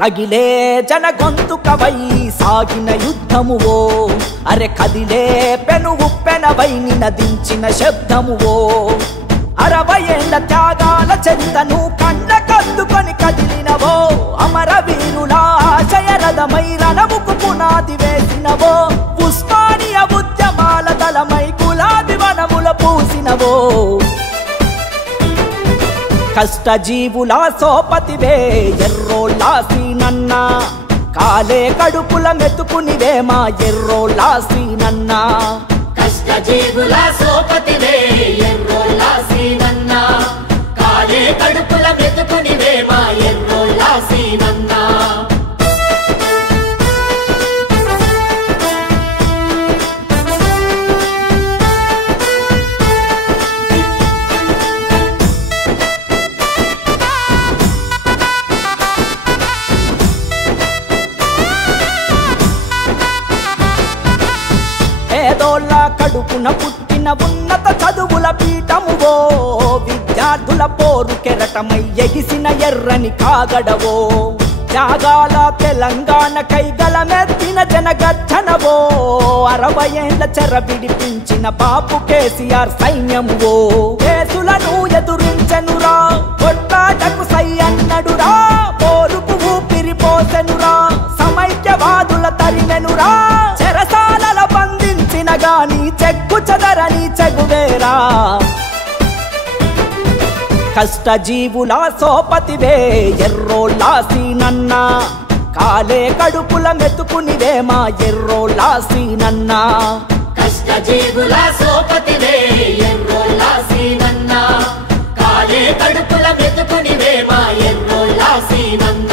రగిలే జన గొంతుకవై సాగిన యుద్ధమువో అరె కదిలే పెను ఉప్పెనవై నినదించిన శబ్దమువో 60 ఏళ్ల త్యాగాల చరితను కండ కద్దుకొని కదిలినవో అమరవీరుల ఆశయరథమై రణముకు పునాది వేసినవో ఉస్మానియా ఉద్యమాల దళమై గులాబీ వనముల పూసినవో కష్టజీవుల సోపతివే ఎర్రోళ్ళ సీనన్న కాలే కడుపుల మెతుకునివే మా ఎర్రోళ్ళ సీనన్న కష్టజీవుల సోపతివే ఎర్రోళ్ళ సీనన్న కాలే కడుపుల మెతుకునివే మా ఎర్రోళ్ళ సీనన్న పేదోళ్ళ కడుపున పుట్టిన ఉన్నత చదువుల పీఠమువో విద్యార్థుల పోరు కెరటమై ఎగిసిన ఎర్రని కాగడవో త్యాగాల తెలంగాణ కైగలమెత్తిన జనగర్జనవో 60 ఏళ్ల చెర విడిపించిన బాపు కేసీఆర్ సైన్యమువో కేసులను ఎదురించెనురా కొట్లాటకు సై అన్నడురా పోరుకు ఊపిరిపోసెనురా సమైక్యవాదుల తరిమెనురా చెరసాలల బంధించిన గాని చెక్కు చెదరని చెగువేరా కష్టజీవుల సోపతివే ఎర్రోళ్ళ సీనన్న కాలే కడుపుల మెతుకునివే మా ఎర్రోళ్ళ సీనన్న కష్టజీవుల సోపతివే ఎర్రోళ్ళ సీనన్న కాలే కడుపుల మెతుకునివే మా ఎర్రోళ్ళ సీనన్న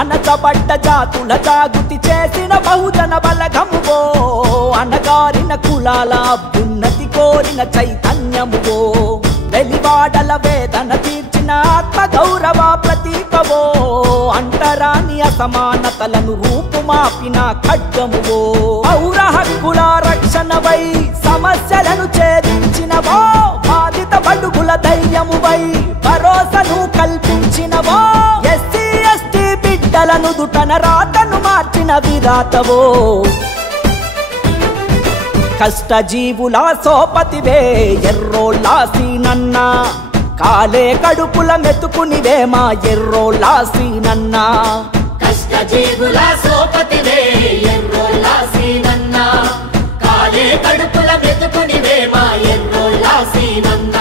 అనచబడ్డ జాతుల జాగృతి చేసిన బహుజన బలగమువో అనగారిన కులాల అభ్యున్నతి కోరిన చైతన్యమువో వెలివాడల వేదన తీర్చిన ఆత్మ గౌరవ ప్రతీకవో అంటరాని అసమానతలను రూపుమాపిన ఖడ్గమువో పౌర హక్కుల రక్షణవై సమస్యలను ఛేదించినవో బాధిత బడుగుల ధైర్యమువై భరోసాను కల్పించినవో ఎస్సీ ఎస్టీ బిడ్డలను దుటన రాతను మార్చిన విరాతవో కష్టజీవుల సోపతివే ఎర్రోళ్ళ సీనన్న కాలే కడుపుల మెతుకునివే మా ఎర్రోళ్ళ సీనన్న కష్టజీవుల సోపతివే ఎర్రోళ్ళ సీనన్న కాలే కడుపుల మెతుకునివే మా ఎర్రోళ్ళ సీనన్న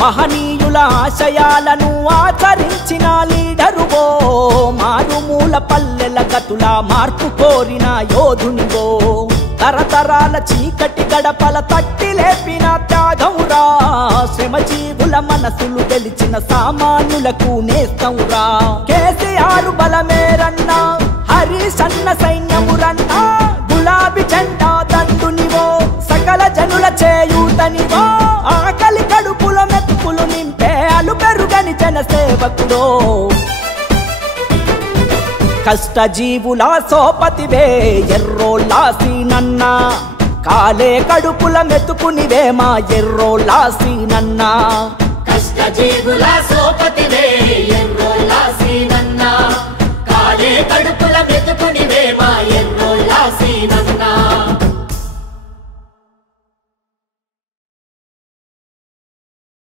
మహనీయుల ఆశయాలను ఆచరించిన లీడరువో మారుమూల పల్లెల గతుల మార్పు కోరిన యోధునివో తరతరాల చీకటి గడపల తట్టి లేపిన త్యాగమురా శ్రమజీవుల మనసులు గెలిచిన సామాన్యులకు నేస్తమురా కేసీఆర్ బలమేరన్నా హరీశన్న సైన్యమురన్నా గులాబీ జెండా దండునివో సకల జనుల చేయూతనివో ఆకలి కడుపుల మెతుకులు నింపే అలు పెరుగని జనసేవకుడో కష్టజీవుల సోపతివే ఎర్రోళ్ళ సీనన్న కాలే కడుపుల మెతుకునివే మా ఎర్రోళ్ళ సీనన్న కష్టజీవుల